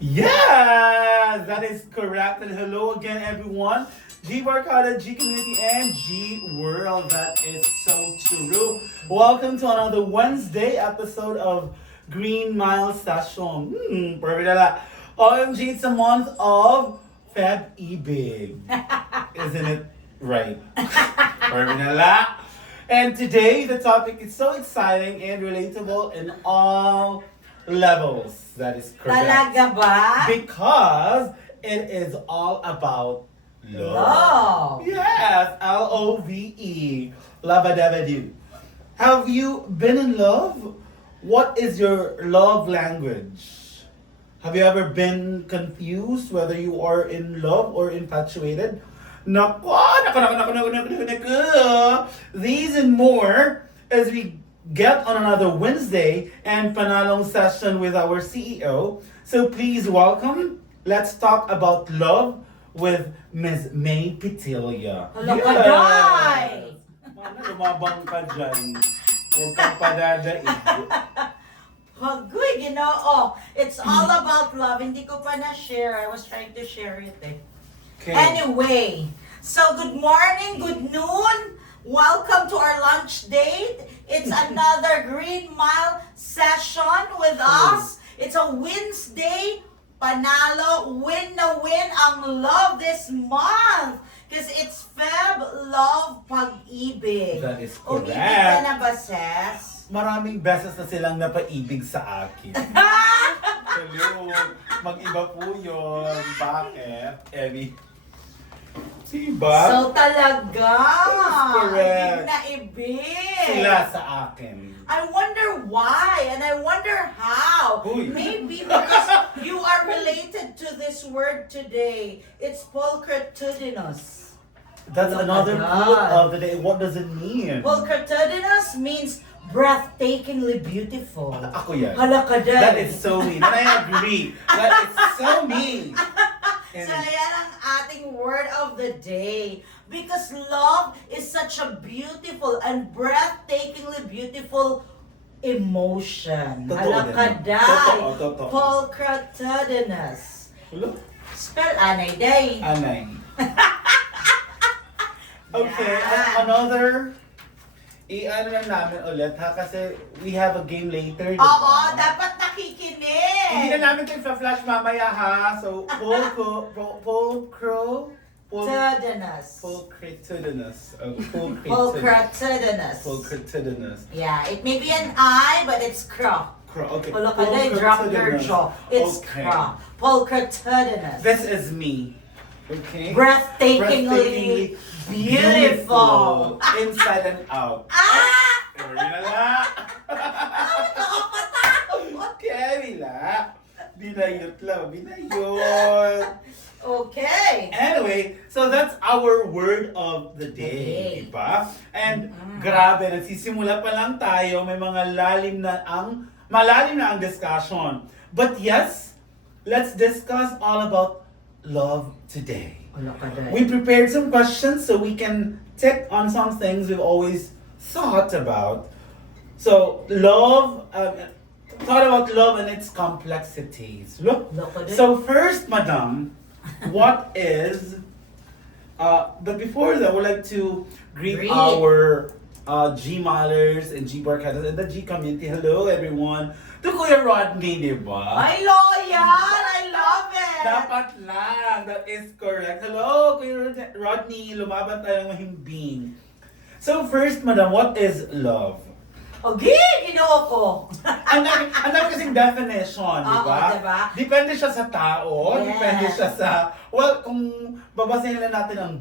Yes, that is correct. And hello again, everyone. G Barcada, G Community, and G World. That is so true. Welcome to another Wednesday episode of Green Mile Station. Perfect na lang. OMG, it's a month of Feb Ibig. Isn't it right? Perfect na lang. And today, the topic is so exciting and relatable in all levels. That is correct. Talaga ba? Because it is all about love. Love. Yes, Love. Love-a-dava-doo. Have you been in love? What is your love language? Have you ever been confused whether you are in love or infatuated? Naku. These and more as we get on another Wednesday and panalong session with our CEO. So please welcome. Let's talk about love with Ms. May Petilia. Hello, Kaday! Mana, lumabang ka dyan. Huwag kang padadaig. Hagoy, ginoo. It's all about love. Hindi ko pa na-share. I was trying to share it eh. Okay. Anyway, so good morning, good noon. Welcome to our lunch date. It's another Green Mile session with us. It's a Wednesday. Panalo, win na win ang love this month. Because it's Feb Love Pag-ibig. That is Umibig ka correct. na ba, Ses? Maraming beses na silang napaibig sa akin. Hello, mag-iba po yun. Bakit? Emmy? Diba? So talaga. correct. Ibig na ibig. Sila sa akin. I wonder why and I wonder how. Uy. Maybe because you are related to this word today. It's pulchritudinous. That's Oh my another God. quote of the day. What does it mean? Pulchritudinous means breathtakingly beautiful. Ako yan. Halakaday. That is so mean. And I agree. That is so mean. And So yan ang ating word of the day. Because love is such a beautiful and breathtakingly beautiful emotion. Totoo din. Halakaday. Totoo. Pulchritudinous. Hello? Spell anay day. Anay. Okay, Yeah. another i-ano lang namin ulit ha kasi we have a game later. Diba? Oo, dapat Hindi nakikinig. na namin ito flash mamaya ha. So, Pulchritudinous. Pulchritudinous. Pulchritudinous. Pulchritudinous. Yeah, it may be an I, but it's cra. Okay. Halakaday, drop your Pulchritudinous. jaw. It's Okay. cra. Pulchritudinous. This is me. Okay? Breathtakingly beautiful. Inside and out. Ah! Sorry na lang. Nakakatakot. Okay, Mila. Binayot lang. Binayot. Okay. Anyway, so that's our word of the day, diba? And grabe, nagsisimula pa lang tayo, may mga malalim na ang discussion. But yes, let's discuss all about love today. We prepared some questions so we can take on some things we've always thought about. So, thought about love and its complexities. Look. So first, madam, what is, but before that, I would like to greet Greet. our G-Milers and G-Barcadas and the G community. Hello, everyone. To Kuya Rodney, di ba? Ay, loyal! I love it! Dapat lang. That is correct. Hello, Kuya Rodney. Lumaban tayo ng mahimbing. So first, madam, what is love? Okay, ginoo ko. Ang dami kasing definition, di ba? Oo, diba? Depende siya sa tao, Yes. depende siya sa, well, kung babasahin lang natin ang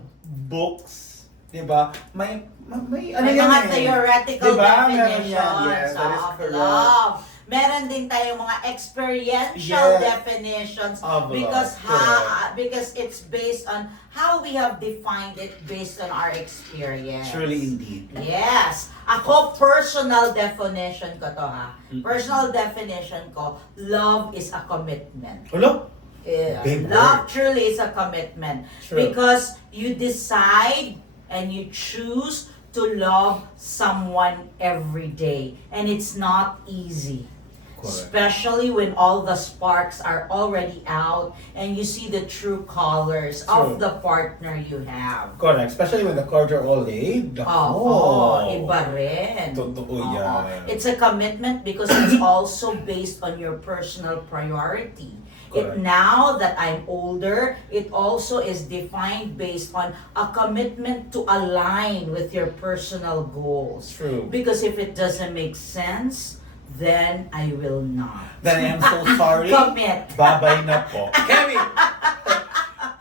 books, di ba? May ano May yan mga eh. theoretical Diba? Meron definitions yan. Yes, that is of correct. love. Meron din tayong mga experiential Yes. definitions Of love, because it's based on how we have defined it based on our experience. Truly indeed. Yes. Ako, personal definition ko to ha. Personal definition ko, love is a commitment. Hello? Yeah. Big Love word. truly is a commitment. True. Because you decide and you choose to love someone every day. And it's not easy. Correct. Especially when all the sparks are already out and you see the true colors True. of the partner you have. Correct. Especially when the cards are all laid. Oo, iba rin. Totoo Oo. yan. It's a commitment because it's also based on your personal priority. Correct. Now that I'm older, it also is defined based on a commitment to align with your personal goals. True. Because if it doesn't make sense, then I will not. Then I am so sorry. Commit. Babay na po. Kevin!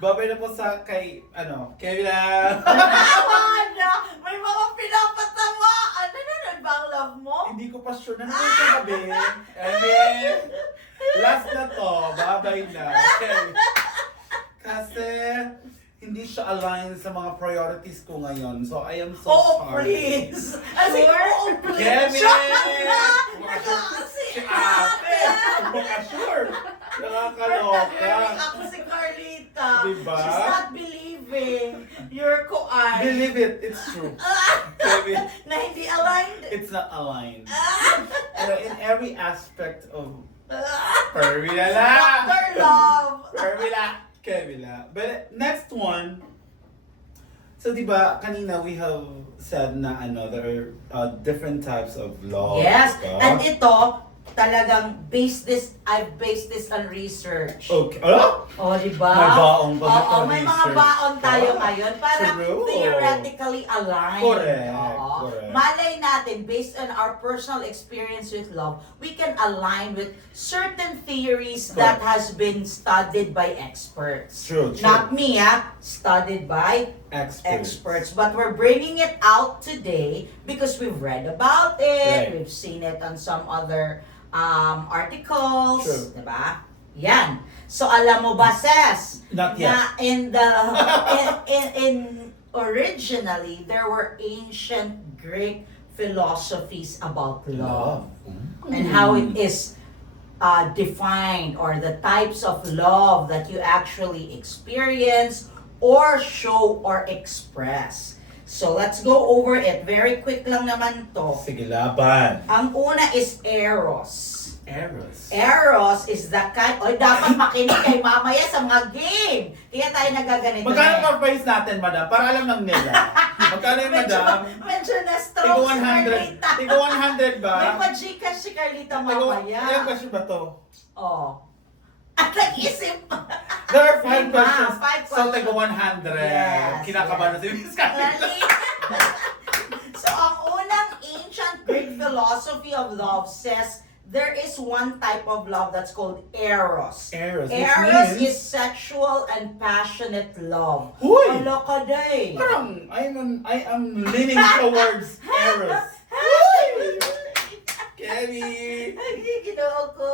Babay na po sa Kevin lang. Ano? May mga pinapatawa. Ano na ba ang love mo? Hindi ko pa sure na naman sa gabi. Kevin! Last na to. Babay na. Kevin. Kasi hindi siya aligned sa mga priorities ko ngayon. So I am so Oh, sorry. please. As in, oh, please. Kevin! Shut up! Kasi Si ate! Huwag ka sure! Nakakaloka. Very ako si Carlita. Diba? She's not believing your kuan. Believe it, it's true. Kevin, Na hindi aligned. it's not aligned. In every aspect of Pervila. Dr. Love. Pervila. Kevila. But next one, so diba kanina we have said na there are different types of love. Yes. diba? And ito, talagang I've based this on research. Okay. Ano? Oh, di ba? May baon ba Oo, na may mga research? baon tayo Ah, ngayon para true. theoretically aligned. Correct, Oo. correct. Malay natin, based on our personal experience with love, we can align with certain theories that Correct. has been studied by experts. True, true. Not me, studied by experts. But we're bringing it out today because we've read about it, Right. we've seen it on some other articles, True. diba? Yan. So alam mo ba, Ses, Not yet. na in originally there were ancient Greek philosophies about love and how it is defined, or the types of love that you actually experience or show or express. So let's go over it. Very quick lang naman to. Sige, laban. Ang una is Eros. Eros. Eros is the kind... Oy, dapat makinig kay mamaya sa mga game. Kaya tayo nagaganito Magkano na pa price natin, madam? Para alam lang nila. Magkano yung madam? Medyo Tigo na-stroke si 100. Carlita. Tigo 100 ba? May pa-Gcash si Carlita mamaya. Ilang question ba to? Oh. At nag-isip. There are 5 Lima, questions. 5 So, tigo 100. Yes, Kinakabahan na si Miss Carlita. So, ang unang ancient Greek philosophy of love says there is one type of love that's called Eros. Eros, which Eros means- is sexual and passionate love. Huy! Wala ka day. Parang, I am leaning towards Eros. Kevin! Ginoo ko.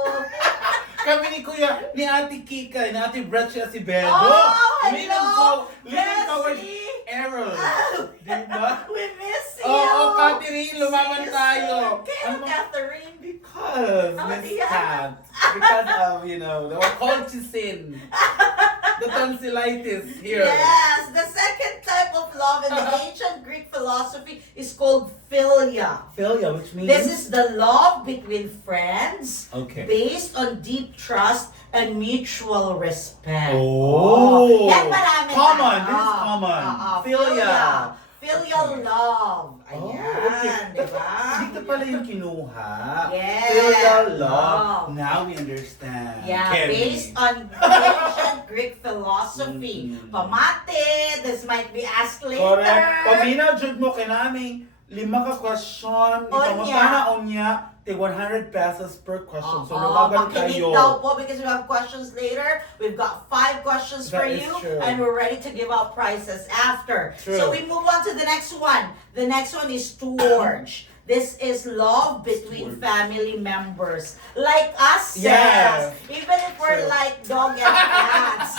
Kami ni Kuya, ni Ate Kika, ni Ate Bretch at si Bedo. Oh, Leaning hello! towards Bessie! Eros. Oh, Diba? We miss you! Oo, Catherine, lumaban See you tayo. soon. Kaya, Ano ba? Catherine? Because, Oh, Miss yeah. Cat, because of, the colchicine, the tonsillitis here. Yes, the second type of love in the ancient Greek philosophy is called philia. Philia, which means? This is the love between friends Okay. based on deep trust and mutual respect. Oh! Yan marami Common, na. this is common. Philia. Filial love. Oh, Ayan, okay. di ba? Dito pala yung kinuha. Yes. Filial love. Love. Now we understand. Yeah, Kevin. based on ancient Greek philosophy. Mm. Pamate, this might be asked later. Correct. Pag minadjud mo kinami, 5 ka question. Ito mo Onya. sana onya, 100 pesos per question. So, Oo, lumaban makinig kayo. daw po because we have questions later. We've got 5 questions for That is you true. and we're ready to give out prizes after. True. So we move on to the next one. The next one is Storge. This is love between Storge. family members. Like us, Yes. even if we're True. like dog and cats.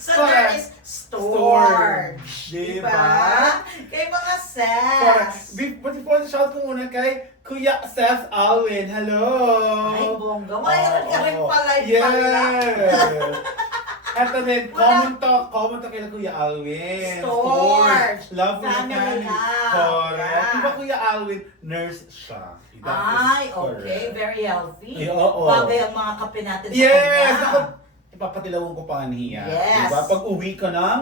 So Correct. there is Storge. Diba? Diba? Kay mga Correct. sex. Before shout ko muna kay Kuya Seth Alwin. Hello! Ay, bongga. Mayroon ka rin pala. Yes! Eto din, comment to kay Kuya Alwin. Storage. Love Family mechanic. love. Correct. Yeah. Diba Kuya Alwin, nurse siya. That is Ay, okay. correct. Very healthy. Ay, oo. Bagay ang mga kape natin sa Yes! kanya. Ako, ipapatilawan ko pa niya. Yes. Diba? Pag uwi ko ng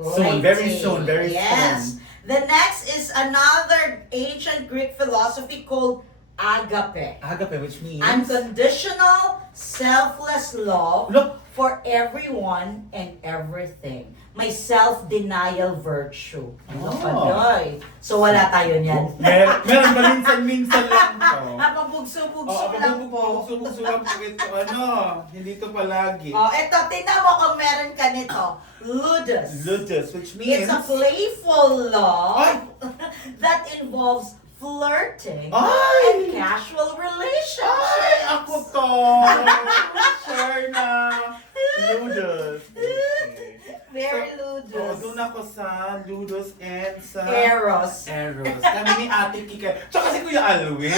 soon, Right. very soon, very Yes. soon. The next is another ancient Greek philosophy called agape. Agape, which means... Unconditional, selfless love Look. for everyone and everything. May self-denial virtue. Ano Oh. ka, Joy? So wala tayo niyan. Meron ba minsan-minsan lang to? Napabugso-bugso lang po. Bugso lang po ito. Ano, hindi to palagi. Oh, eto, tingnan mo kung meron ka nito. Ludus. Ludus, which means... It's a playful love Ay! that involves flirting Ay! and casual Ay, relationships. ako to! Sure na! Ludus. Okay. Very So, ludus. doon ako sa Ludus and sa... Eros. Eros. Kami ni Ate Kika. Tsaka si Kuya Alwin.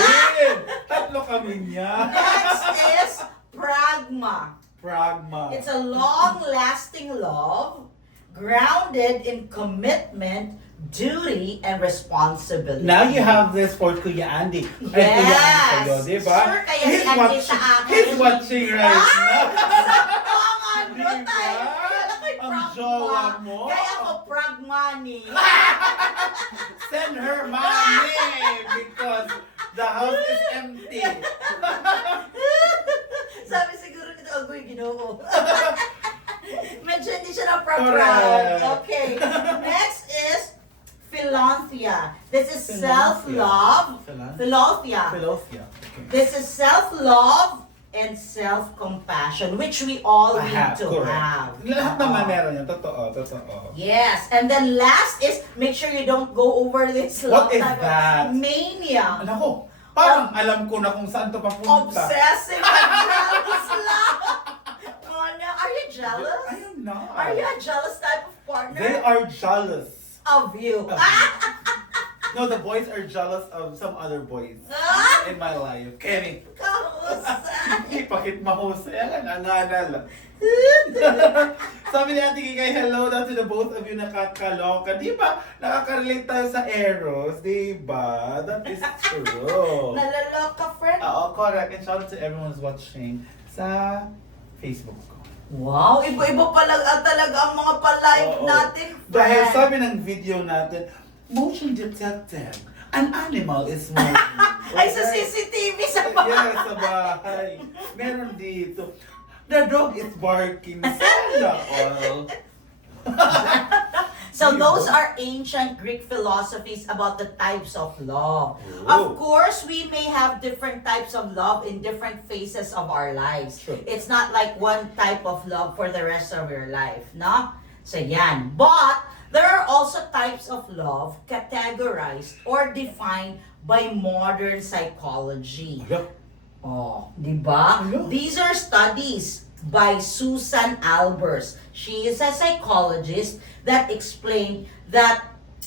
Tatlo kami niya. Next is pragma. Pragma. It's a long-lasting love grounded in commitment, duty, and responsibility. Now you have this for Kuya Andy. Ay, Kuya Andy Yes. kayo, di ba? Sure, kaya si Andy sa akin. He's watching right now. Ano Diba? tayo? Kaya ako'y Ang pragma. jowa mo. Kaya ako pragmani. Send her money because the house is empty. Sabi siguro nito, agoy, ginoo. Medyo hindi siya na proud. Correct. Okay. Next is philanthropia. This is Philanthropia. self-love. Philanthropia. Philosophia. Okay. This is self-love and self-compassion, which we all need to have. Lahat naman meron yan. Totoo, totoo. Yes. And then last is, make sure you don't go over this What love is type of that? mania. Nako, parang alam ko na kung saan to papunta. Obsessive and jealous love. Oh, no. Are you jealous? I am not. Are you a jealous type of partner? They are jealous. Of you. Of No, the boys are jealous of some other boys Ah! in my life. Kenny. Kamusta? Pakit mahusay. Nanganal. Sabi ni Ate Kikay, hello daw to the both of you nakakaloka. Di ba? Nakaka-relate tayo sa Eros. Di ba? That is true. Nalaloka, friend? Oo, correct. And shout out to everyone who's watching sa Facebook ko. Wow, iba-iba pala talaga ang mga pa-live Oo. natin, Dahil friend. sabi ng video natin, motion detected. An animal is moving. Ay, sa CCTV sa Yes, sa bahay. Meron dito. The dog is barking. Sana all. So those are ancient Greek philosophies about the types of love. Ooh. Of course, we may have different types of love in different phases of our lives. Sure. It's not like one type of love for the rest of your life, no? So yan. But there are also types of love categorized or defined by modern psychology. Yup. Oh, di ba? Ano? These are studies by Susan Albers. She is a psychologist that explained that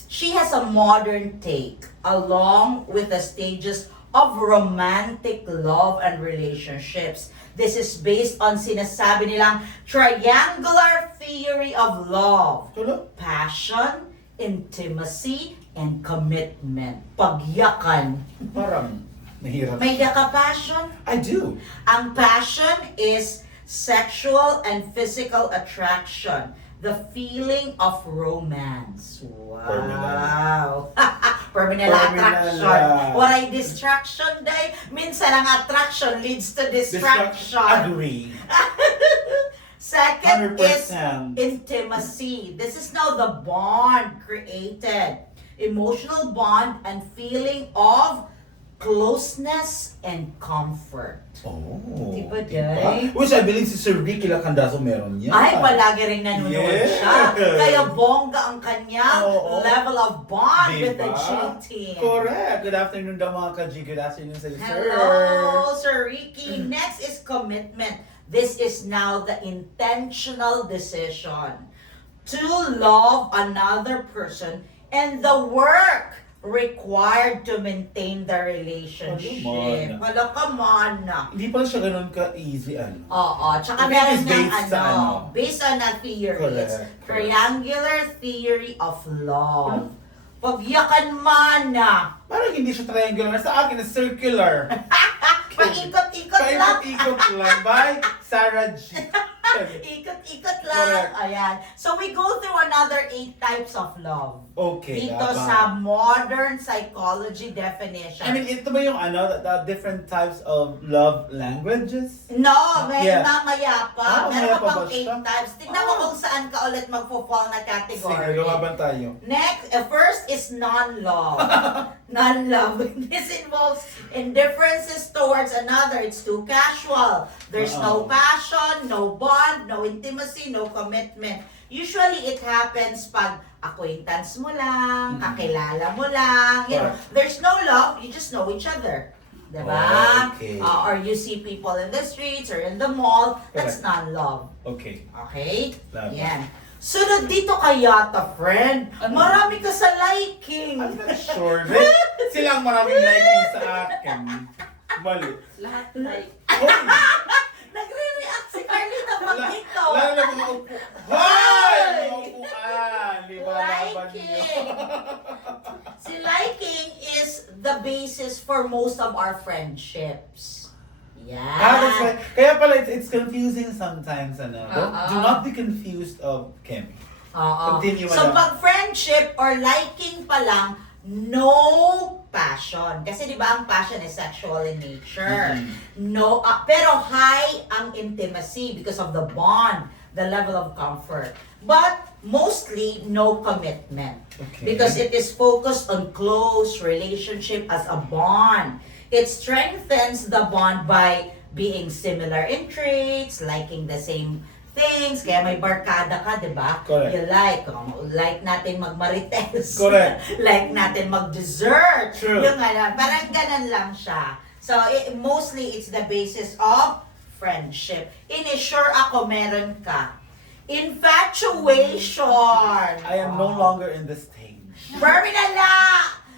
she has a modern take along with the stages of romantic love and relationships. This is based on sinasabi nilang triangular theory of love. Tulo? Passion, intimacy, and commitment. Pagyakan. Parang mahirap. May ka passion? I do. Ang passion is sexual and physical attraction. The feeling of romance. Wow. Permanent attraction. Permanent. What ay distraction day? Minsan ang attraction leads to distraction. Agree. Second is 100%. intimacy. This is now the bond created. Emotional bond and feeling of closeness and comfort. Oh. Diba, Day? Which I believe si Sir Ricky Lacandazo meron yan. Ay, palagi rin nanonood Yes. siya. Kaya bongga ang kanyang Oo. level of bond with the Diba? G-Team. Correct. Good afternoon daw mga ka-G. Good afternoon sa Sir. Hello, Sir Ricky. Next is commitment. This is now the intentional decision to love another person and the work required to maintain the relationship. Wala ka man na. Hindi pala siya ganun ka-easy, ano? Oo, tsaka It meron is ng based sa ano? based on a theory. It's Correct. triangular theory of love. Pagyakan man na. Parang hindi siya triangular. Sa akin, circular. Paikot-ikot lang. Paikot-ikot lang. By Sarah G. Ikot-ikot lang. Correct. Ayan. So we go through another 8 types of love. Okay. Dito tama. sa modern psychology definition. I mean, ito ba yung the different types of love languages? No, may Yeah. mamaya pa. Meron mamaya ka pa pang ba siya? 8 types. Tingnan mo kung saan ka ulit magpo-fall na Sige, category. lumaban tayo. Next, first is non-love. Non-love. This involves indifferences towards another. It's too casual. There's no passion, no bond, no intimacy, no commitment. Usually, it happens pag acquaintance mo lang, kakilala mo lang. You know, Correct. there's no love, you just know each other. Diba? Okay. Or you see people in the streets or in the mall. That's Correct. non-love. Okay. Okay? Love. Yan. Sunod dito kaya ta, friend. Marami ka sa liking. I'm not sure. Sila ang maraming liking sa akin. Mali. Lahat like. Hoy! Nagre-react si Carlita pag dito. Lalo na mga upo. Hoy! Mga upuan. Di ba laban niyo? Liking. Si liking is the basis for most of our friendships. Yeah. That's right. Kaya pala, it's confusing sometimes, ano. Do not be confused of Kim. Oo. Continue, So madam. pag friendship or liking pa lang, no passion. Kasi di ba ang passion is sexual in nature. No, pero high ang intimacy because of the bond, the level of comfort. But mostly no commitment. Okay. Because it is focused on close relationship as a bond. It strengthens the bond by being similar in traits, liking the same things. Kaya may barkada ka, di ba? Correct. You like natin magmarites. Correct. Like natin mag-dessert. True. Yung ano, parang ganun lang siya. So, mostly it's the basis of friendship. Inisure ako meron ka. Infatuation. I am no longer in the stage. Terminal na!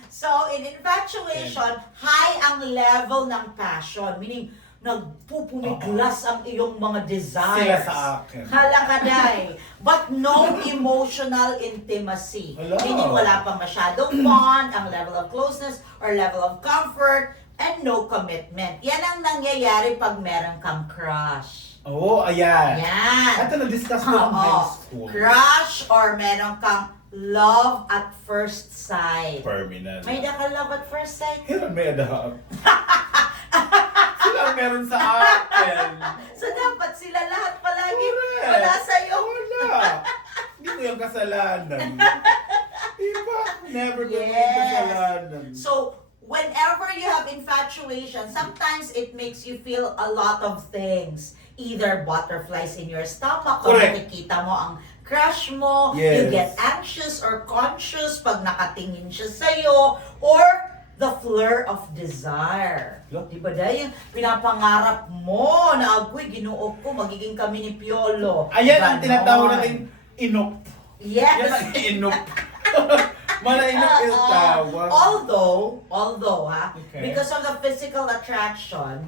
So, in infatuation, high ang level ng passion. Meaning, nagpupumiglas ang iyong mga desires. Sila sa akin. Halakaday. But no emotional intimacy. Hello. Meaning, wala pang masyadong bond, ang level of closeness or level of comfort, and no commitment. Yan ang nangyayari pag meron kang crush. Oh, ayan. Yan. Ito na-discuss ko ng high school. Crush or meron kang love at first sight. Terminal. May ka love at first sight? Hiram may adahap. Sila ang meron sa akin. So dapat sila lahat palagi Correct. wala sa'yo. Wala. Hindi mo yung kasalanan. Diba? Never ko yung Yes. kasalanan. So, whenever you have infatuation, sometimes it makes you feel a lot of things. Either butterflies in your stomach, kung Correct. nakikita mo ang crush mo, Yes. you get anxious or conscious pag nakatingin siya sa'yo, or the flare of desire. Lo? Di ba dahil pinapangarap mo na agoy, ginuo ko, magiging kami ni Piolo. Ayan ang Ganon. tinatawag natin inop. Yes. Yan ang inop. Malainop yung tawag. Although, Okay. because of the physical attraction,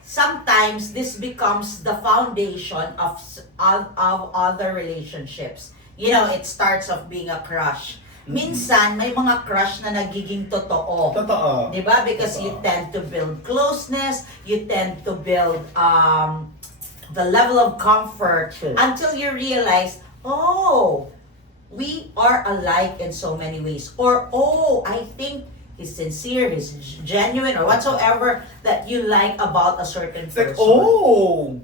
sometimes this becomes the foundation of other relationships. You know, it starts off being a crush. Minsan, may mga crush na nagiging totoo. Totoo. Di ba? Because Totoo. you tend to build closeness, you tend to build the level of comfort Sure. until you realize, oh, we are alike in so many ways. Or, oh, I think he's sincere, he's genuine, or whatsoever that you like about a certain It's like, person. oh!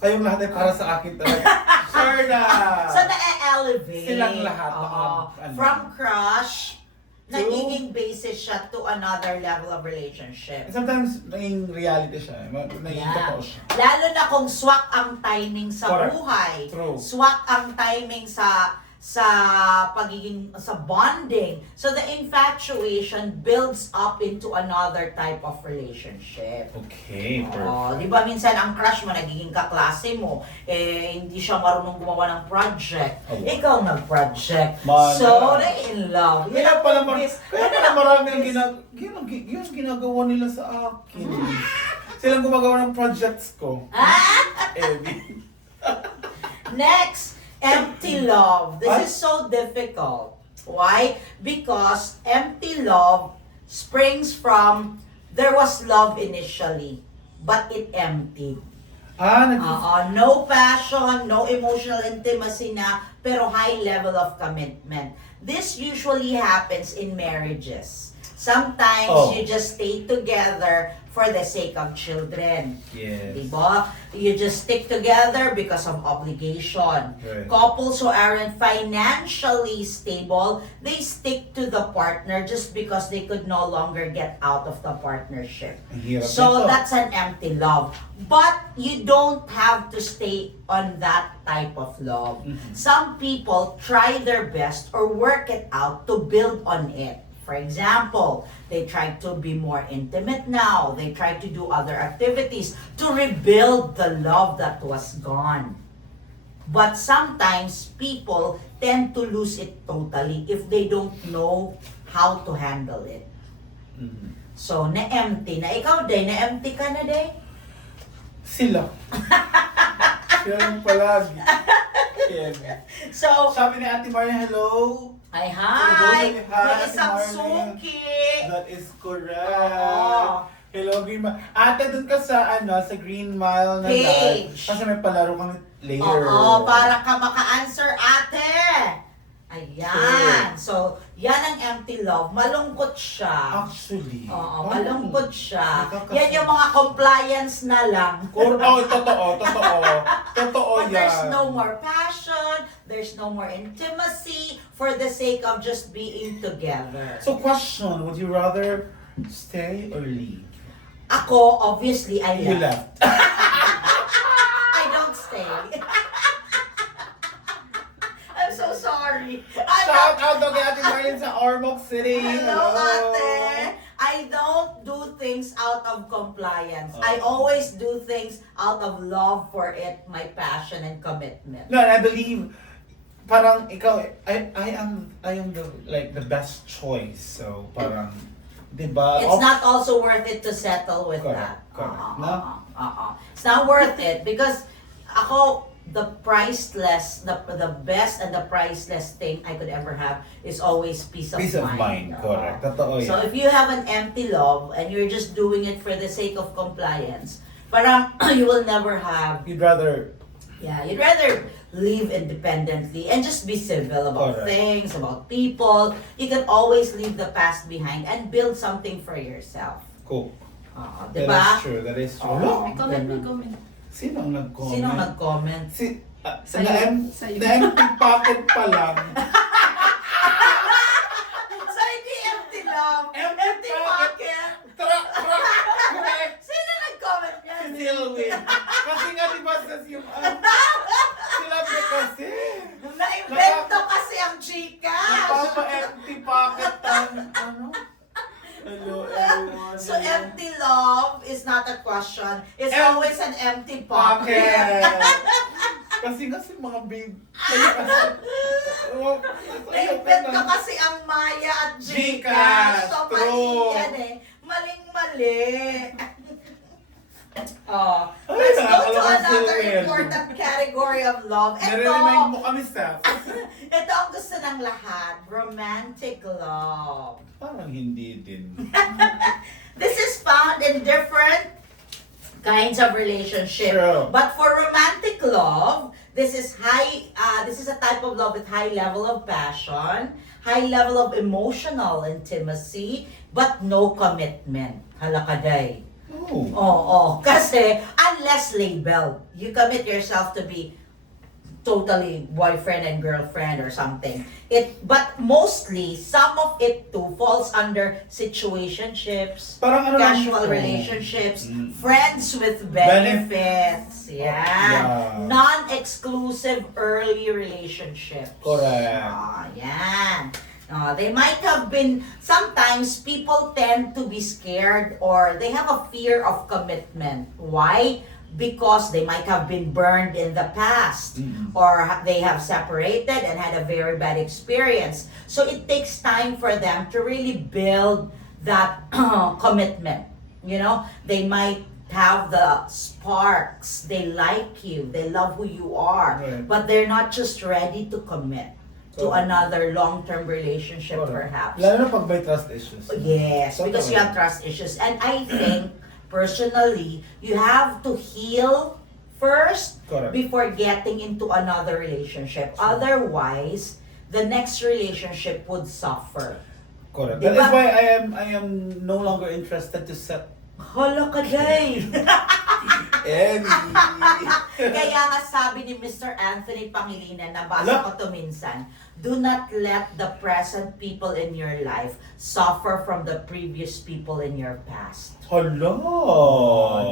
Kayong lahat ay para sa akin talaga. Sure na! So, na-elevate. Silang lahat, Oo. ano. From crush, To- nagiging basis siya to another level of relationship. And sometimes, naging reality siya. Naging Yeah. totoo siya. Lalo na kung swak ang timing sa Correct. buhay. True. Swak ang timing sa sa bonding. So the infatuation builds up into another type of relationship. Okay, Oh, perfect. di ba minsan ang crush mo nagiging kaklase mo, hindi siya marunong gumawa ng project. Oh. Ikaw nag-project. Man, So, they in love. Kaya pala, marami ang Bis- yun ang ginagawa nila sa akin. Silang gumagawa ng projects ko. Evi. Next, empty love. This is so difficult. Why? Because empty love springs from there was love initially, but it emptied. No passion, no emotional intimacy na, pero high level of commitment. This usually happens in marriages. Sometimes you just stay together for the sake of children. Yes. Diba? You just stick together because of obligation. Right. Couples who aren't financially stable, they stick to the partner just because they could no longer get out of the partnership. Ang hirap So nito. that's an empty love. But you don't have to stay on that type of love. Mhm. Some people try their best or work it out to build on it. For example, they try to be more intimate now. They try to do other activities to rebuild the love that was gone. But sometimes people tend to lose it totally if they don't know how to handle it. Mhm. So, na-empty na. Ikaw, Day, na-empty ka na, Day? Sila. Sila lang palagi. Evi. So, Sabi ni Ate Maria, hello. ay, Hello, hi! hi, May Ate isang Marlene. suki! That is correct. Oo. Hello, Green Mile. Ate, dun ka sa, sa Green Mile na Page. live. Kasi may palaro kami later. Oo, para ka maka-answer, ate! Ayan. So, yan ang empty love. Malungkot siya. Actually. Oo, malungkot siya. Nakakasama. Yan yung mga compliance na lang. Totoo. Totoo But yan. there's no more passion, there's no more intimacy for the sake of just being together. So, question, would you rather stay or leave? Ako, obviously, I You left. left. I don't stay. I'm so sorry. I'm Shout not- out daw kay Ate Marlene sa Ormoc City. Hello, ate. I don't do things out of compliance. I always do things out of love for it, my passion and commitment. No, and I believe parang ikaw I am the best choice. So parang 'di ba? It's not also worth it to settle with Correct, that. correct. No? It's not worth it because ako, the priceless, the best and the priceless thing I could ever have is always peace of mind. Correct. Totoo So yan. if you have an empty love and you're just doing it for the sake of compliance, parang you will never have, You'd rather you'd rather live independently and just be civil about Correct. things, about people. You can always leave the past behind and build something for yourself. cook. That That is true. That is true. Oo. Look, Comment. sino ang nag-comment? Sino nag-comment? Sa'yo. Na-empty pocket pa lang. So, hindi empty love. Empty pocket. Truck. Correct. Sino nag-comment Si niyan? Sylwin. Kasi nga di ba sa yung sila kasi. Na-invento kasi ang Gcash. Napapa-empty pocket Hello everyone. So, empty love is not a question. It's Em- always an empty pocket. Kasi nga si mga big. Oh, Na-invento kasi ang Maya at Gcash. Gcash, So, true. mali yan eh. Maling-mali. Ay, Let's go to nakakalakas another si Will. important category of love. Nare-remind Ito, mo kami, Seth. ito ang gusto ng lahat. Romantic love. Parang hindi din. This is found in different kinds of relationship. True. But for romantic love, this is a type of love with high level of passion, high level of emotional intimacy, but no commitment. Halakaday. Oh. Oo. Kasi, unless labeled, you commit yourself to be totally boyfriend and girlfriend or something. But mostly, some of it too falls under situationships, Parang ano lang casual to. relationships, Mm. friends with benefits. Yan. Yeah. Non exclusive early relationships. Correct. Yan. They might have been, sometimes people tend to be scared or they have a fear of commitment. Why? Because they might have been burned in the past or they have separated and had a very bad experience. So it takes time for them to really build that commitment. You know, they might have the sparks, they like you, they love who you are, Right. but they're not just ready to commit to Correct. another long-term relationship Correct. perhaps. Lalo na pag may trust issues. Yes, because you have trust issues. And I think, personally, you have to heal first Correct. before getting into another relationship. Sure. Otherwise, the next relationship would suffer. Correct. Diba? That is why I am no longer interested to set Hala ka, Jay! any. Kaya nga sabi ni Mr. Anthony Pangilinan, nabasa ko to minsan, do not let the present people in your life suffer from the previous people in your past. Hello.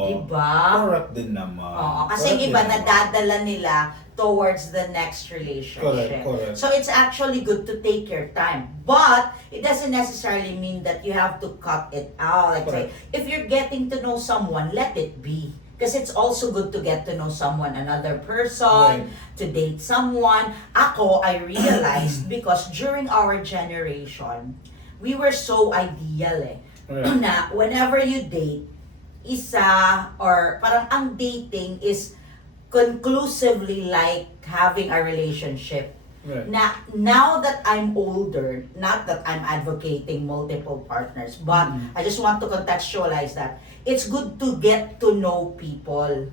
Diba? Correct din naman. Oo, kasi yung iba nadadala nila towards the next relationship. Correct. So it's actually good to take your time. But it doesn't necessarily mean that you have to cut it out. Like say, if you're getting to know someone, let it be. Because it's also good to get to know someone, another person, to date someone. Ako, I realized because during our generation, we were so ideal Right. na whenever you date, isa or parang ang dating is conclusively like having a relationship. Right. Now that I'm older, not that I'm advocating multiple partners, but I just want to contextualize that it's good to get to know people.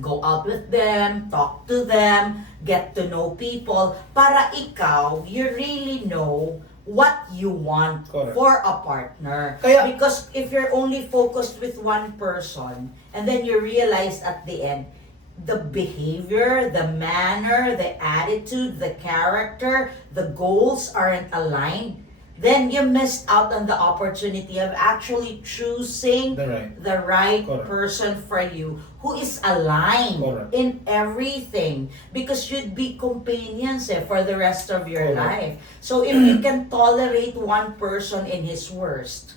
Go out with them, talk to them, get to know people para ikaw, you really know what you want Correct. for a partner. Kaya- Because if you're only focused with one person and then you realize at the end, the behavior, the manner, the attitude, the character, the goals aren't aligned, then you missed out on the opportunity of actually choosing the right Correct. person for you who is aligned Correct. in everything, because you'd be companions for the rest of your Correct. life. So if you can tolerate one person in his worst,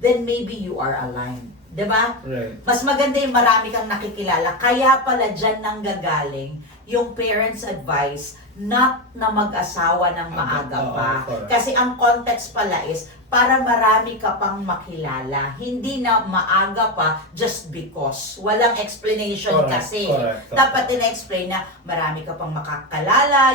then maybe you are aligned. Diba? Right. Mas maganda yung marami kang nakikilala. Kaya pala dyan nang gagaling yung parents' advice not na mag-asawa ng maaga Oo, pa. correct. Kasi ang context pala is para marami ka pang makilala. Hindi na maaga pa just because. Walang explanation Correct, kasi. correct. Dapat din-explain na marami ka pang makakalala,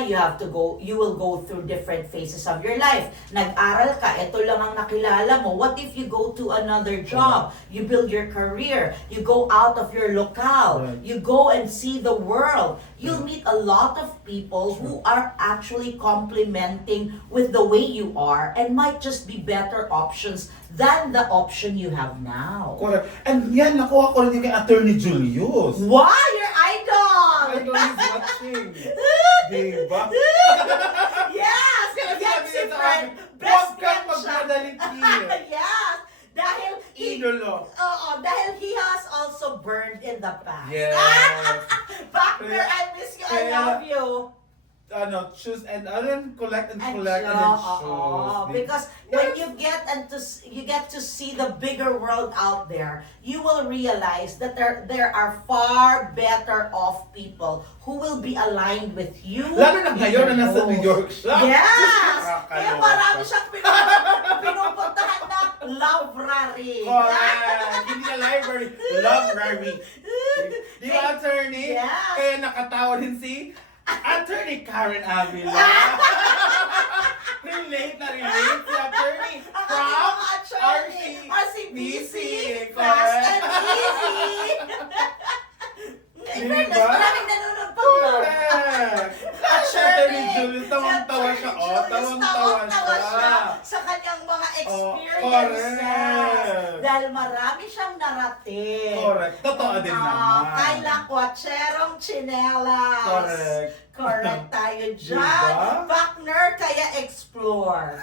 you will go through different phases of your life. Nag-aral ka, ito lang ang nakilala mo. What if you go to another job? You build your career. You go out of your locale. Right. You go and see the world. You'll meet a lot of people who are actually complementing with the way you are and might just be better options than the option you have now. Correct. And yan, nakuha ko rin yung kay Attorney Julius. Wow, your idol! I know he's watching. Diba? Yes! Kaya Yes, sabi si niya sa friend! akin, Best huwag kang friend siya! magmadalitin. Yes! Dahil Idolo. dahil he has also burned in the past. Yes. Partner, I miss you, I Kaya- love you. Choose and collect and And collect and so, then oo. choose. Because when you get to see the bigger world out there, you will realize that there are far better off people who will be aligned with you. Lalo na ngayon na nasa Oh. New York siya. Yes! Nakakaloka. Kaya marami siyang pinupuntahan na library. Correct. Hindi na library. Library. Di ba, attorney? Yes. Kaya nakatawa din si Attorney Karen Avila. relate si attorney Ang from ating mga attorney, RCBC, fast and easy. In fairness, Diba? maraming nanonood pa doon. Correct. Si Attorney Julius, tawang-tawa siya. Tawang-tawa siya. Sa kanyang mga Oh, experiences. correct. Dahil marami siyang narating. Correct. Totoo din naman. Kay Lakwatserong Chinelas. Correct. Correct tayo dyan. Diba? Partner, kaya explore.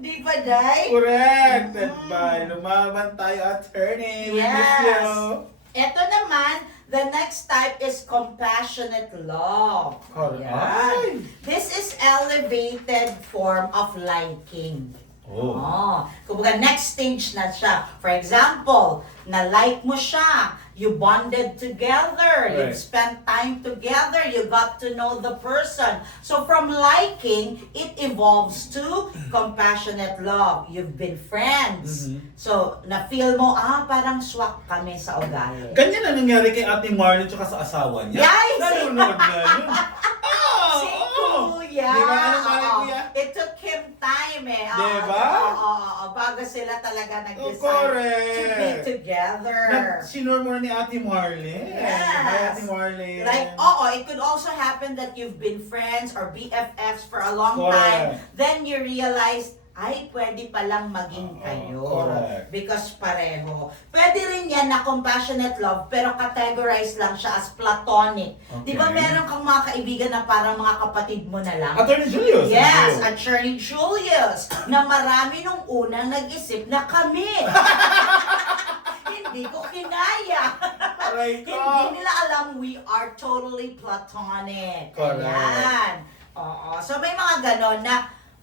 Di ba, Day? Correct. That's by lumaban tayo, attorney. We miss Yes. you. Ito naman, the next next type is compassionate love. Correct. Ayan. This is elevated form of liking. Oh. Kumbaga next stage na siya. For example, na-like mo siya, you bonded together, you Right. spent time together, you got to know the person. So from liking, it evolves to compassionate love. You've been friends. Mhm. So, na-feel mo, parang swak kami sa ugali. Ganyan na nangyari kay Ate Marlon tsaka sa asawa niya. Yes! Nanonood na yun. Si Kuya. Di ba? Ano ba ni Oo. Kuya? It took him time eh. Oo, Di ba? Oo, bago sila talaga nag-decide to be Correct. together. Sinure mo ni Ate Marlene. Yes. Hi, Ate Marlene. Like, it could also happen that you've been friends or BFFs for a long Correct. time. Then you realize, ay, pwede palang maging kayo. Correct. Because pareho. Pwede rin yan na compassionate love, pero categorize lang siya as platonic. Di ba Okay. meron kang mga kaibigan na parang mga kapatid mo na lang? Attorney Julius. Yes, Hello. Attorney Julius, na marami nung unang nag-isip na kami. Hindi ko kinaya. Aray ko. Hindi nila alam we are totally platonic. Correct. Ayan. Oo. So may mga ganon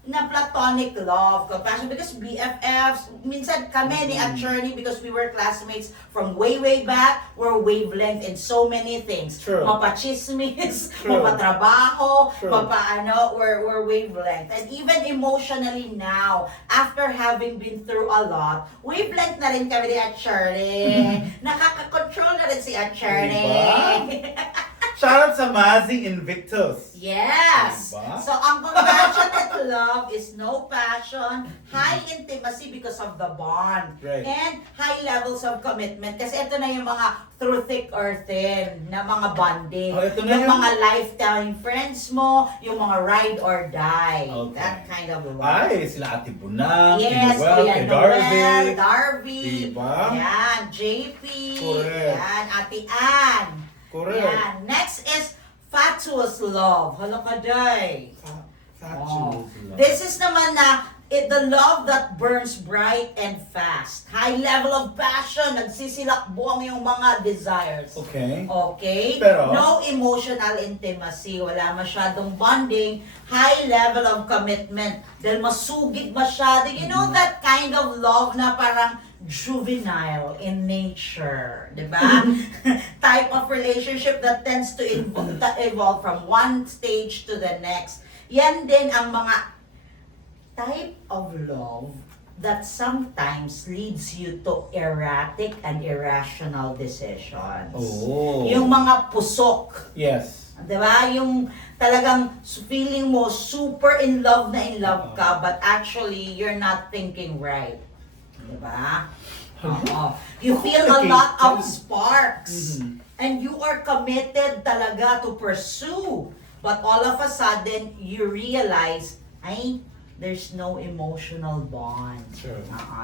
na platonic love, compassion, because BFFs, minsan kami ni Attorney, because we were classmates from way back, we're wavelength in so many things. True. Mapachismis, True. mapatrabaho, True. we're wavelength. And even emotionally now, after having been through a lot, wavelength na rin kami ni Attorney. Nakaka-control na rin si Attorney. Shoutout sa Mazi Invictus. Yes! Diba? So, ang compassionate love is no passion, high intimacy because of the bond, Right. and high levels of commitment. Kasi ito na yung mga through thick or thin na mga bonding. Oh, ito na yung yung- mga lifetime friends mo, yung mga ride or die. Okay. That kind of love. Ay, sila Ate Bunang, Yes, Noel, Kuya kay Noel, Darby, Diba? yan, JP, Correct. yan, Ate Ann. Correct. Yan. Next is fatuous love. Hala ka, day. Fatuous love. This is naman na the love that burns bright and fast. High level of passion. Nagsisilakbo ang iyong mga desires. Okay. Okay? Pero- No emotional intimacy. Wala masyadong bonding. High level of commitment. Dahil masugid masyado. You know that kind of love na parang juvenile in nature, di ba? Type of relationship that tends to evolve from one stage to the next. Yan din ang mga type of love that sometimes leads you to erratic and irrational decisions. Oh. Yung mga pusok. Yes. Di ba? Yung talagang feeling mo super in love ka, but actually you're not thinking right. Di ba? Oo. You feel a lot of sparks. Mhm. And you are committed talaga to pursue. But all of a sudden, you realize, there's no emotional bond. Sure.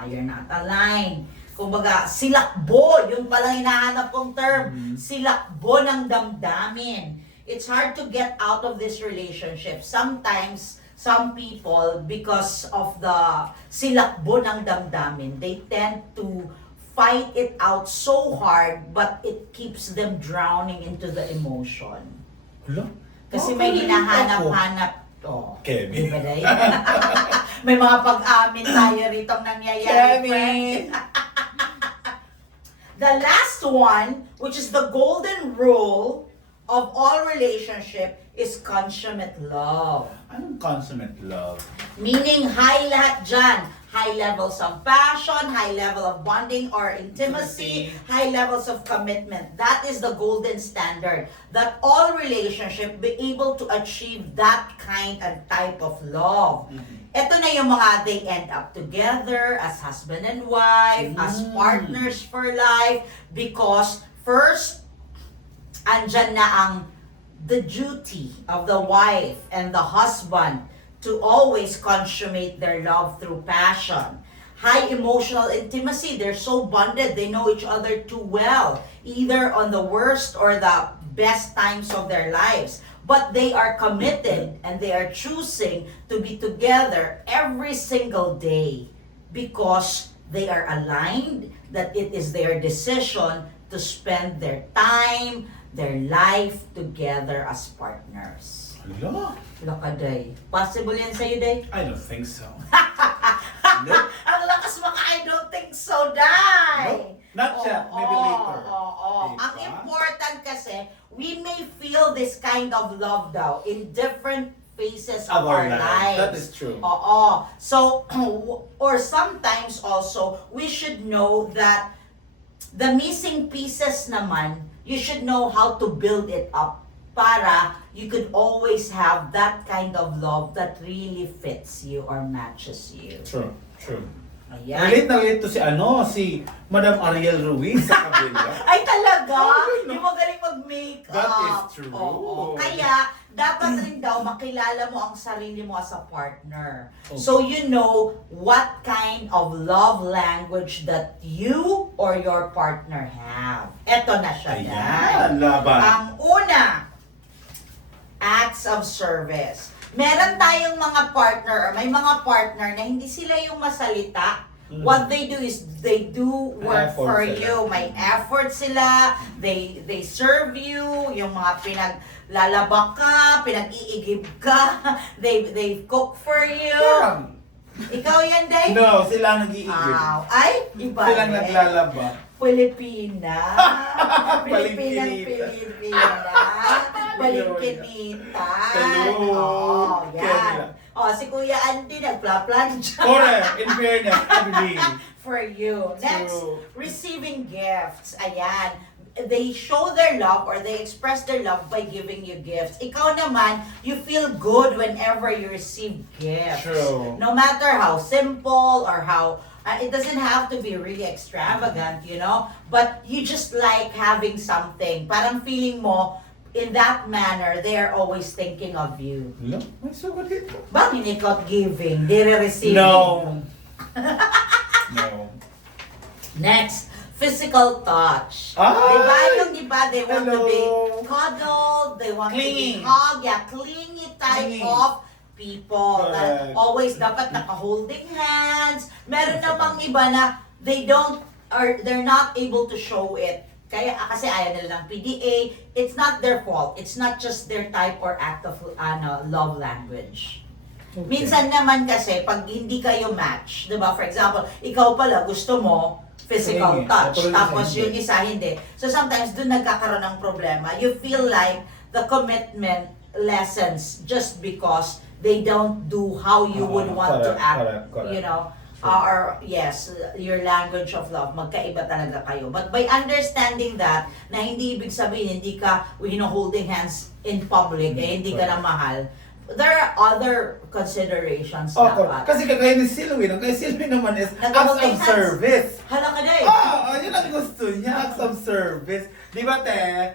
You're not aligned. Kumbaga, silakbo, yung palang hinahanap kong term, silakbo ng damdamin. It's hard to get out of this relationship. Sometimes, some people, because of the silakbo ng damdamin, they tend to fight it out so hard, but it keeps them drowning into the emotion. Hala? Kasi Oh, may ako. hinahanap-hanap. Kevin. Di ba, Day? May mga pag-amin tayo rito nangyayari. friend. The last one, which is the golden rule of all relationship, is consummate love. Anong consummate love? Meaning, high lahat dyan. High levels of passion, high level of bonding or intimacy, high levels of commitment. That is the golden standard. That all relationship be able to achieve that kind and type of love. Ito na yung mga they end up together as husband and wife, as partners for life, because first, andyan na ang the duty of the wife and the husband to always consummate their love through passion. High emotional intimacy, they're so bonded, they know each other too well, either on the worst or the best times of their lives. But they are committed and they are choosing to be together every single day because they are aligned that it is their decision to to spend their time, their life together as partners. Hello? Lakaday. Possible yan sa'yo, Day? I don't think so. Ang lakas mga I don't think so, Day! Nope. Not yet. Maybe later. Oo. Diba? Ang important kasi, we may feel this kind of love daw in different phases of our lives. That is true. Oo. So, or sometimes also, we should know that the missing pieces naman, you should know how to build it up para you could always have that kind of love that really fits you or matches you. True. True. Ayan. Relate na relate to si Madam Ariel Ruiz sa kabila. Ay talaga? Oh, yun, no? Yung magaling mag-makeup. That is true. Oo. Kaya, dapat rin daw makilala mo ang sarili mo as a partner. Okay. So you know what kind of love language that you or your partner have. Eto na siya. Day. Ayan, laban. Ang una, acts of service. Meron tayong mga partner, or may mga partner na hindi sila yung masalita. What they do is they do work Effort for sila. you. May effort sila. They serve you. Yung mga pinaglalaba ka, pinag-iigib ka. They cook for you. Parang, Ikaw yan, Day? no, sila nag-iigib. Ay, iba Sila rin. naglalaba. Pilipina. Pilipinang Pilipina. Balingkinita. Hello. Oh, Kaya. yan. Oh, si Kuya Andy nagpla-plancha. Correct. In fairness, agree. For you. Next, True. receiving gifts. Ayan. They show their love or they express their love by giving you gifts. Ikaw naman, you feel good whenever you receive gifts. True. No matter how simple or how it doesn't have to be really extravagant, you know? But you just like having something. Parang feeling mo, in that manner, they are always thinking of you. Hello? May sugat dito. Bakit hindi ka giving? They receive. No. No. Next, physical touch. Ay! Diba yung iba, they want to be Hello. cuddled, they want to be Clingy. hugged, yeah, clingy type Clingy. of people. Correct. Always dapat naka-holding hands. Meron namang iba na they don't, or they're not able to show it. Kaya kasi ayaw nila ng PDA. It's not their fault. It's not just their type or act of love language. Okay. Minsan naman kasi, pag hindi kayo match, di ba? For example, ikaw pala gusto mo physical Clingy. touch, Pero yung tapos isa yung hindi. isa hindi. So sometimes doon nagkakaroon ng problema. You feel like the commitment lessens just because they don't do how you would want to correct, act, correct. you know? Sure. Or yes, your language of love, magkaiba talaga kayo. But by understanding that, na hindi ibig sabihin, hindi ka holding hands in public, hindi ka na mahal, there are other considerations Oh, dapat. kasi kagaya ni Sylvie, no? Kaya Sylvie naman is acts Nag-holding of hands. service. Hala ka day! Yun ang gusto niya, acts of service. Di ba, te?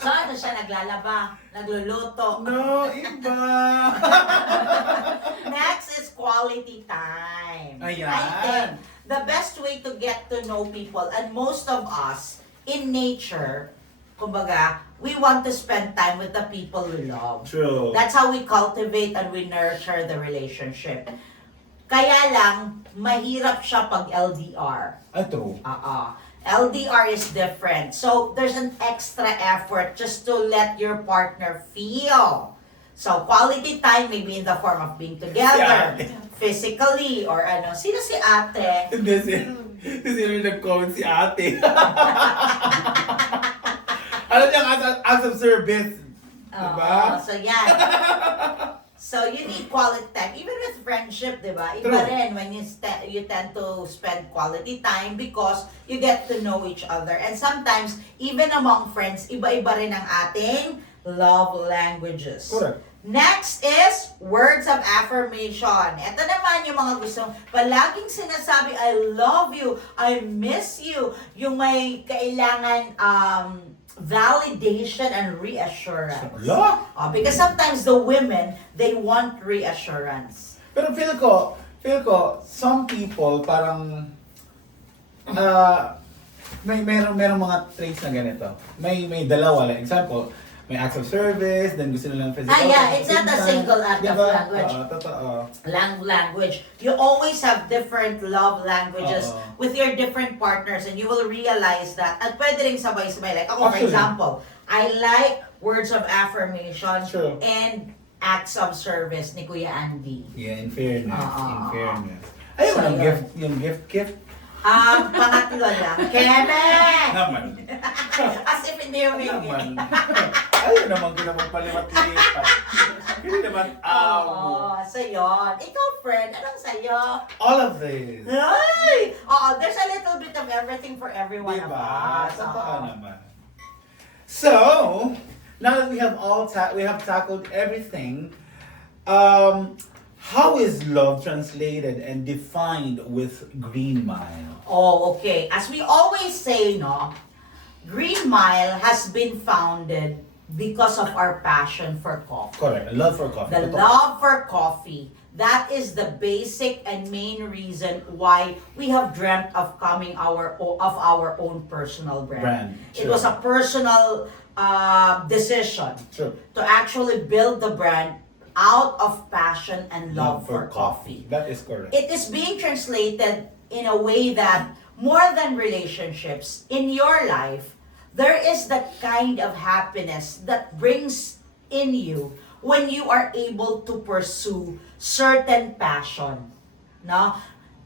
So ano siya, naglalaba, nagluluto. No, iba. Next is quality time. Ayan. I think the best way to get to know people, and most of us, in nature, kumbaga, we want to spend time with the people we love. True. That's how we cultivate and we nurture the relationship. Kaya lang, mahirap siya pag LDR. True. LDR is different. So, there's an extra effort just to let your partner feel. So, quality time may be in the form of being together, Si ate. physically, or ano. Sino si ate? Hindi, si Sylvie nag-comment si ate. Alam niya, acts of service. Diba? So, yan. So, you need quality time. Even with friendship, di ba? Iba True. rin when you tend to spend quality time because you get to know each other. And sometimes, even among friends, iba-iba rin ang ating love languages. Correct. Next is words of affirmation. Ito naman yung mga gusto palaging sinasabi, I love you, I miss you. Yung may kailangan validation and reassurance. Hala? Because sometimes the women, they want reassurance. Pero feel ko, some people parang merong mga traits na ganito. May dalawa, like example, may acts of service, then gusto nilang physical. Yeah, it's not a single act of Diba? language. Totoo. Language. You always have different love languages Oo. with your different partners, and you will realize that. At pwede rin sabay-sabay. Like ako, for Actually. example, I like words of affirmation True. and acts of service ni Kuya Andy. Yeah, in fairness. Oo. In fairness. Ayaw mo So, ng yun. gift? Pangatlo lang. Keme! Naman. As if hindi humingi. Naman. Ayaw naman ko naman palimat-lipat. Hindi naman, Oo, so yun. Ikaw, friend, anong sa'yo? all of this. Ay! Oo, there's a little bit of everything for everyone of Diba? us. Totoo Oo. naman. So, now that we have tackled everything, how is love translated and defined with Green Mile? Oh, okay. As we always say, no, Green Mile has been founded because of our passion for coffee. Correct. Love for coffee. The Totoo. love for coffee. That is the basic and main reason why we have dreamt of coming of our own personal brand. It True. was a personal decision True. to actually build the brand out of passion and love for coffee. That is correct. It is being translated in a way that more than relationships in your life, there is that kind of happiness that brings in you when you are able to pursue certain passion. No?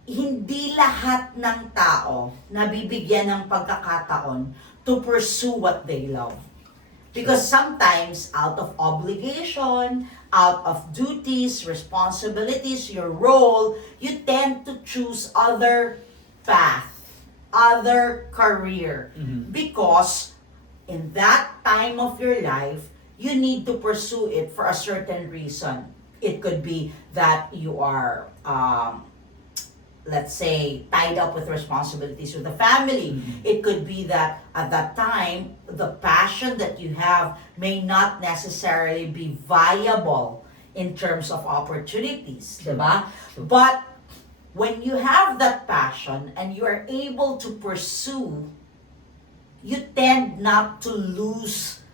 Hindi lahat ng tao nabibigyan ng pagkakataon to pursue what they love. Because sometimes, out of obligation, out of duties, responsibilities, your role, you tend to choose other path, other career. Mhm. Because in that time of your life, you need to pursue it for a certain reason. It could be that you are let's say, tied up with responsibilities with the family. It could be that at that time, the passion that you have may not necessarily be viable in terms of opportunities, diba? But when you have that passion and you are able to pursue, you tend not to lose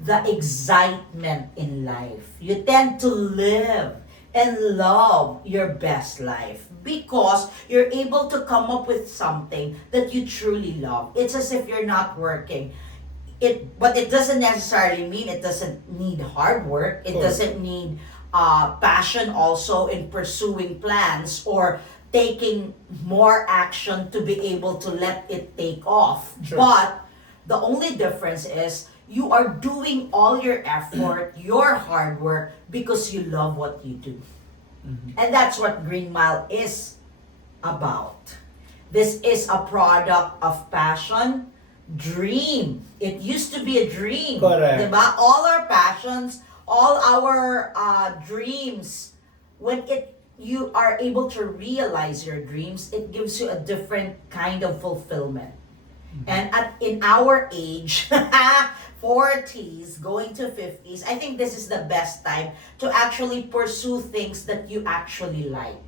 the excitement in life. You tend to live and love your best life because you're able to come up with something that you truly love. It's as if you're not working. But it doesn't necessarily mean it doesn't need hard work. It Correct. doesn't need passion also in pursuing plans or taking more action to be able to let it take off. Sure. But the only difference is you are doing all your effort, your hard work, because you love what you do. And that's what Green Mile is about. This is a product of passion, dream. It used to be a dream. Correct. Diba? All our passions, all our dreams, when you are able to realize your dreams, it gives you a different kind of fulfillment. And in our age, 40s, going to 50s, I think this is the best time to actually pursue things that you actually like.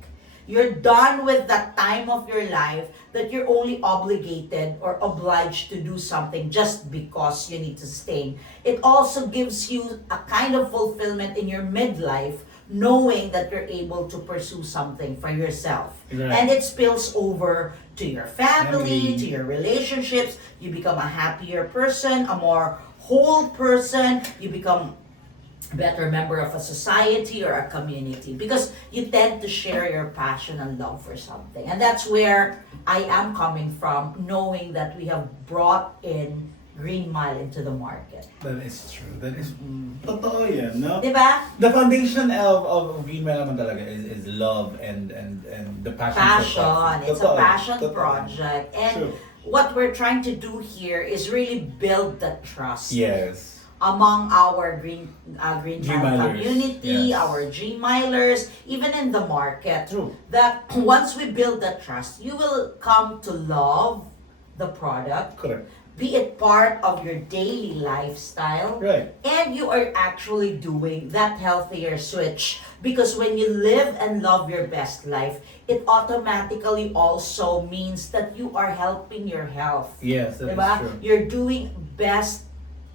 You're done with that time of your life that you're only obligated or obliged to do something just because you need to sustain. It also gives you a kind of fulfillment in your midlife, knowing that you're able to pursue something for yourself. Right. And it spills over to your family, Family. to your relationships. You become a happier person, a more whole person. You become a better member of a society or a community because you tend to share your passion and love for something. And that's where I am coming from, knowing that we have brought in Green Mile into the market. That is true. That is totoo yan, no? Diba? The foundation of Green Mile naman talaga is love and the passion for Passion. coffee. It's a Totoo. passion Totoo. project. And True. what we're trying to do here is really build the trust Yes. among our Green Mile G-milers, community, yes. our G-milers, even in the market. True. That once we build that trust, you will come to love the product, Correct. be it part of your daily lifestyle, Right. and you are actually doing that healthier switch. Because when you live and love your best life, it automatically also means that you are helping your health. Yes, that is Diba? true. You're doing best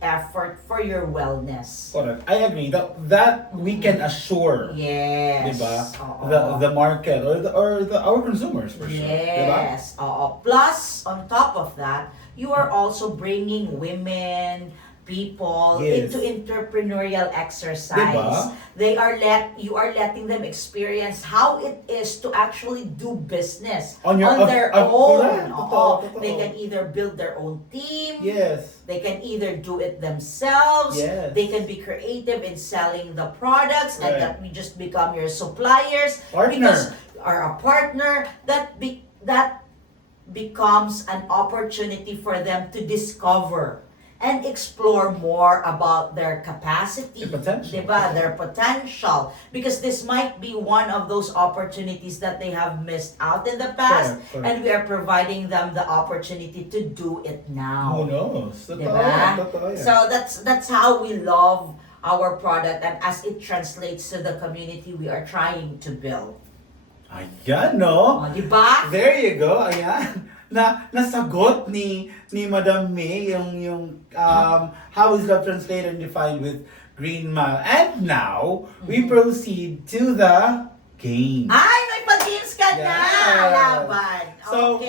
effort for for your wellness. Correct. I agree that we can assure, Yes. diba? Oo. The market or our consumers for sure, diba? Yes. Oo. Plus, on top of that, you are also bringing women, people Yes. into entrepreneurial exercise. Diba? You are letting them experience how it is to actually do business On their correct. own. Totoo. They can either build their own team. Yes. They can either do it themselves. Yes. They can be creative in selling the products, and Right. that we just become your suppliers Partner. because are a partner. That becomes an opportunity for them to discover and explore more about their capacity, Their potential. diba? Their potential. Because this might be one of those opportunities that they have missed out in the past, Correct. and we are providing them the opportunity to do it now. Who knows? Totoo. Diba? Totoo yan. So that's how we love our product, and as it translates to the community we are trying to build. Ayan, no? Oh, diba? There you go. Ayan. Nasagot ni Madam May yung how is love translated and defined with Green Mile. And now we proceed to the game. Ay, may pag-games ka na! Yeah. Laban. So, Okay.